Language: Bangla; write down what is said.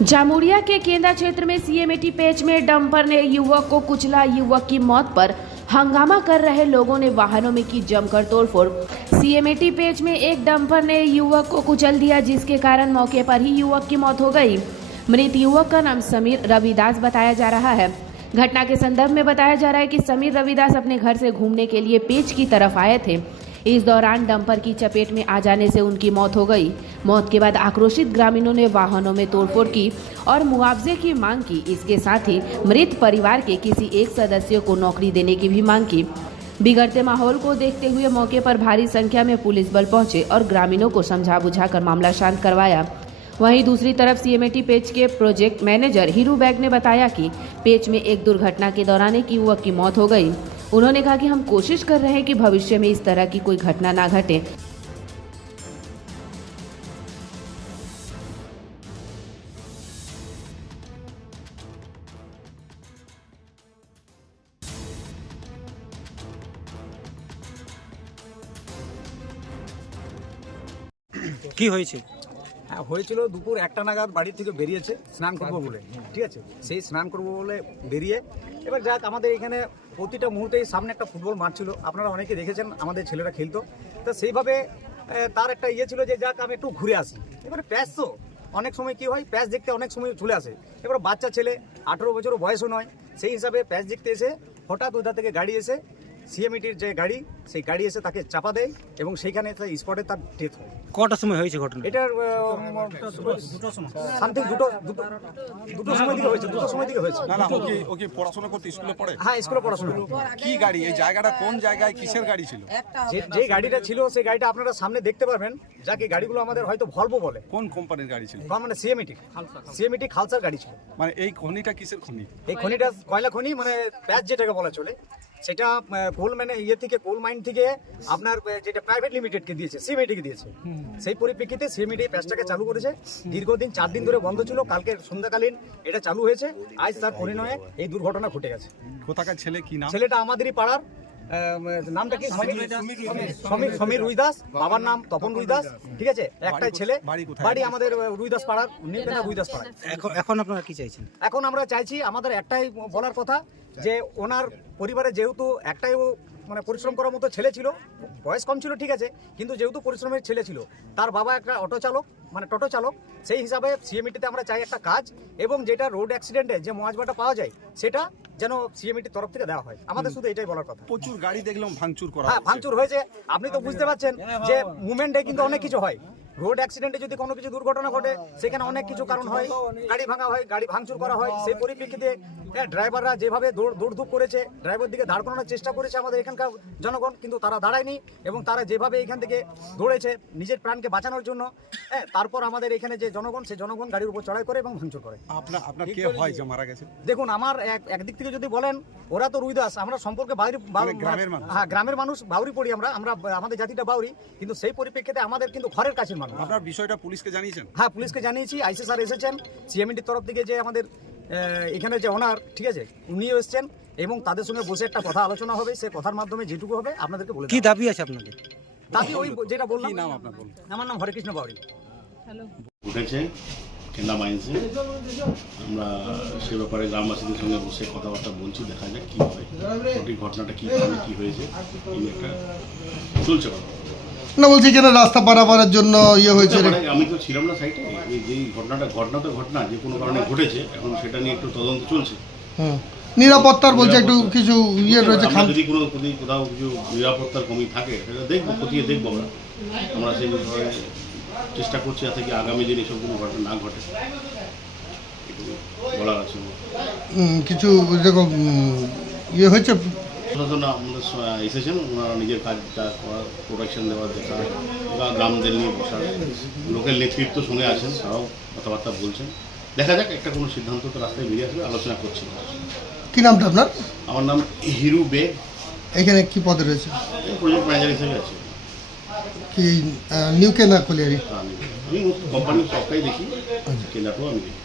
जामुरिया के केंद्रा क्षेत्र में सीएमएटी पेच में डंपर ने युवक को कुचला। युवक की मौत पर हंगामा कर रहे लोगों ने वाहनों में की जमकर तोड़फोड़। सीएमएटी पेच में एक डंपर ने युवक को कुचल दिया, जिसके कारण मौके पर ही युवक की मौत हो गई। मृत युवक का नाम समीर रविदास बताया जा रहा है। घटना के संदर्भ में बताया जा रहा है कि समीर रविदास अपने घर से घूमने के लिए पेच की तरफ आए थे। इस दौरान डंपर की चपेट में आ जाने से उनकी मौत हो गई। मौत के बाद आक्रोशित ग्रामीणों ने वाहनों में तोड़फोड़ की और मुआवजे की मांग की। इसके साथ ही मृत परिवार के किसी एक सदस्य को नौकरी देने की भी मांग की। बिगड़ते माहौल को देखते हुए मौके पर भारी संख्या में पुलिस बल पहुंचे और ग्रामीणों को समझा बुझाकर मामला शांत करवाया। वहीं दूसरी तरफ सीएमएटी पेच के प्रोजेक्ट मैनेजर हीरू बैग ने बताया कि पेच में एक दुर्घटना के दौरान एक युवक की मौत हो गई। उन्होंने कहा कि हम कोशिश कर रहे हैं कि भविष्य में इस तरह की कोई घटना ना घटे। কি হয়েছে? হয়েছিল দুপুর 1টা নাগাদ বাড়ি থেকে বেরিয়েছে স্নান করবো বলে, ঠিক আছে। সেই স্নান করবো বলে বেরিয়ে এবার যাক আমাদের এখানে প্রতিটা মুহূর্তেই সামনে একটা ফুটবল মাঠ ছিল, আপনারা অনেকে দেখেছেন, আমাদের ছেলেরা খেলতো। তো সেইভাবে তার একটা ইয়ে ছিল যে যাক আমি একটু ঘুরে আসি। এবারে প্যাচ তো অনেক সময় কি হয়, প্যাচ দেখতে অনেক সময় চলে আসে। এবার বাচ্চা ছেলে 18 বছর বয়সও নয়, সেই হিসাবে প্যাচ দেখতে এসে হঠাৎ ওইটা থেকে গাড়ি এসে সিএমইটির যে গাড়ি, সেই গাড়ি এসে তাকে চাপা দেয় এবং সেইখানে স্পটে তার ডেথ হয়। কটার সময় হয়েছে ঘটনা? এটার সামথিং দুটো সময় দিকে হয়েছে, দুটো সময় দিকে হয়েছে। না ও কি পড়াশোনা করতে স্কুলে পড়ে? হ্যাঁ, স্কুলে পড়াশোনা। কি গাড়ি, এই জায়গাটা কোন জায়গায়, কিসের গাড়ি ছিল? যে গাড়িটা ছিল সেই গাড়িটা আপনারা সামনে দেখতে পারবেন, যাকে গাড়িগুলো আমাদের হয়তো ভলভো বলে। কোন কোম্পানির গাড়ি ছিল? মানে সিএমইটি খালসার গাড়ি ছিল। মানে এই খনিটা কিসের খনি? এই খনিটা কয়লা খনি, মানে প্যাচ যেটাকে বলা চলে। সেটা কোল থেকে কোল মাইন থেকে আপনার যেটা প্রাইভেট লিমিটেডকে দিয়েছে, সিএমইটিকে দিয়েছে। সেই পরিপ্রেক্ষিতে সিএমইটি প্যাচটাকে চালু করেছে। দীর্ঘদিন 4 দিন ধরে বন্ধ ছিল, কালকে সন্ধ্যাকালীন এটা চালু হয়েছে। আজ তার পরিণয়ে এই দুর্ঘটনা ঘটে গেছে। কোথাকার ছেলে, কি নাম? ছেলেটা আমাদেরই পাড়ার, নামটা কি সমীর রুইদাস, বাবার নাম তপন রুইদাস, ঠিক আছে। একটাই ছেলে, বাড়ি আমাদের রুইদাস পাড়ার, রুইদাস পাড়ার। এখন আপনারা কি চাইছেন? এখন আমরা চাইছি, আমাদের একটাই বলার কথা যে ওনার পরিবারে যেহেতু একটাই মানে পরিশ্রম করার মতো ছেলে ছিল, বয়স কম ছিল ঠিক আছে, কিন্তু যেহেতু পরিশ্রমের ছেলে ছিল, তার বাবা একটা অটো চালক, মানে টোটো চালক, সেই হিসাবে সিএমইটিতে আমরা চাই একটা কাজ, এবং যেটা রোড অ্যাক্সিডেন্টে যে মুআওয়াজাটা পাওয়া যায় সেটা যেন সিএমইটির তরফ থেকে দেওয়া হয়। আমাদের শুধু এটাই বলার কথা। প্রচুর গাড়ি দেখলাম ভাঙচুর করা। হ্যাঁ, ভাঙচুর হয়েছে। আপনি তো বুঝতে পারছেন যে মুভমেন্টে কিন্তু অনেক কিছু হয়। রোড অ্যাক্সিডেন্টে যদি কোনো কিছু দুর্ঘটনা ঘটে, সেখানে অনেক কিছু কারণ হয়, গাড়ি ভাঙা হয়, গাড়ি ভাঙচুর করা হয়। সেই পরিপ্রেক্ষিতে ড্রাইভাররা যেভাবে দৌড়ধূপ করেছে, ড্রাইভার দিকে দাঁড় করানোর চেষ্টা করেছে আমাদের এখানকার জনগণ, কিন্তু তারা দাঁড়ায়নি। এবং তারা যেভাবে এখান থেকে দৌড়েছে নিজের প্রাণকে বাঁচানোর জন্য, তারপর আমাদের এখানে যে জনগণ, সেই জনগণ গাড়ির উপর চড়াই করে এবং ভাঙচুর করে। আপনার কে হয় যে মারা গেছে? দেখুন, আমার একদিক থেকে যদি বলেন, ওরা তো রুইদাস, আমরা সম্পর্কে গ্রামের মানুষ। হ্যাঁ, গ্রামের মানুষ, বাউরি পড়ি আমরা, আমাদের জাতিটা বাউরি, কিন্তু সেই পরিপ্রেক্ষিতে আমাদের কিন্তু ঘরের কাছের মানুষ। আপনার বিষয়টা পুলিশকে জানিয়েছেন? হ্যাঁ, পুলিশকে জানিয়েছি। আইসি স্যার এসেছেন, সিএমইটির তরফ থেকে যে আমাদের এখানে যে ওনার, ঠিক আছে, উনিও এসেছেন এবং তাদের সঙ্গে বসে একটা কথা আলোচনা হবে। সেই কথার মাধ্যমে যেটুকু হবে আপনাদেরকে বলে। কি দাবি আছে আপনাদের? দাবি ওই যেটা বললাম। কি নাম আপনার? বলুন। আমার নাম হরেকৃষ্ণ বাউরি। উঠেছে কেন্দ্রা মাইন্সে, আমরা সে ব্যাপারে গ্রামবাসীদের সঙ্গে বসে কথাবার্তা বলছি, দেখা যাক কী হয়, সঠিক ঘটনাটা কী কারণে কী হয়েছে, এই একটা চলছে কথা। না, বলছি এখানে রাস্তা পারাপারের জন্য ইয়ে হয়েছে। আমি তো ছিলাম না সাইটে, যেই ঘটনা যে কোনো কারণে ঘটেছে, এখন সেটা নিয়ে একটু তদন্ত চলছে। নিরাপত্তার বলছে একটু কিছু ইয়ে রয়েছে। যদি কোথাও কিছু নিরাপত্তার কমি থাকে সেটা দেখবো, খতিয়ে দেখবো। আমরা সেই বিষয়ে চেষ্টা করছি যাতে কি আগামী দিন এসব কোনো ঘটনা না ঘটে, বলার আছে। কিছু দেখো ইয়ে হয়েছে, প্রশাসন আমাদের এসেছেন, ওনারা নিজের কাজটা করার, প্রোটেকশন দেওয়ার, দেখা বা গ্রামদের নিয়ে বসার, লোকের নেতৃত্ব সঙ্গে আছেন, তারাও কথাবার্তা বলছেন। দেখা যাক, একটা কোনো সিদ্ধান্ত তো রাস্তায় বেরিয়ে আসবে, আলোচনা করছি। কি নামটা আপনার? আমার নাম হিরু বেগ। এখানে কি পদে রয়েছে? প্রজেক্ট ম্যানেজার হিসেবে আছে। কি নিউ কেনা কলিয়ারি? আমি কোম্পানির সবটাই দেখি, কেনাটাও আমি দেখি।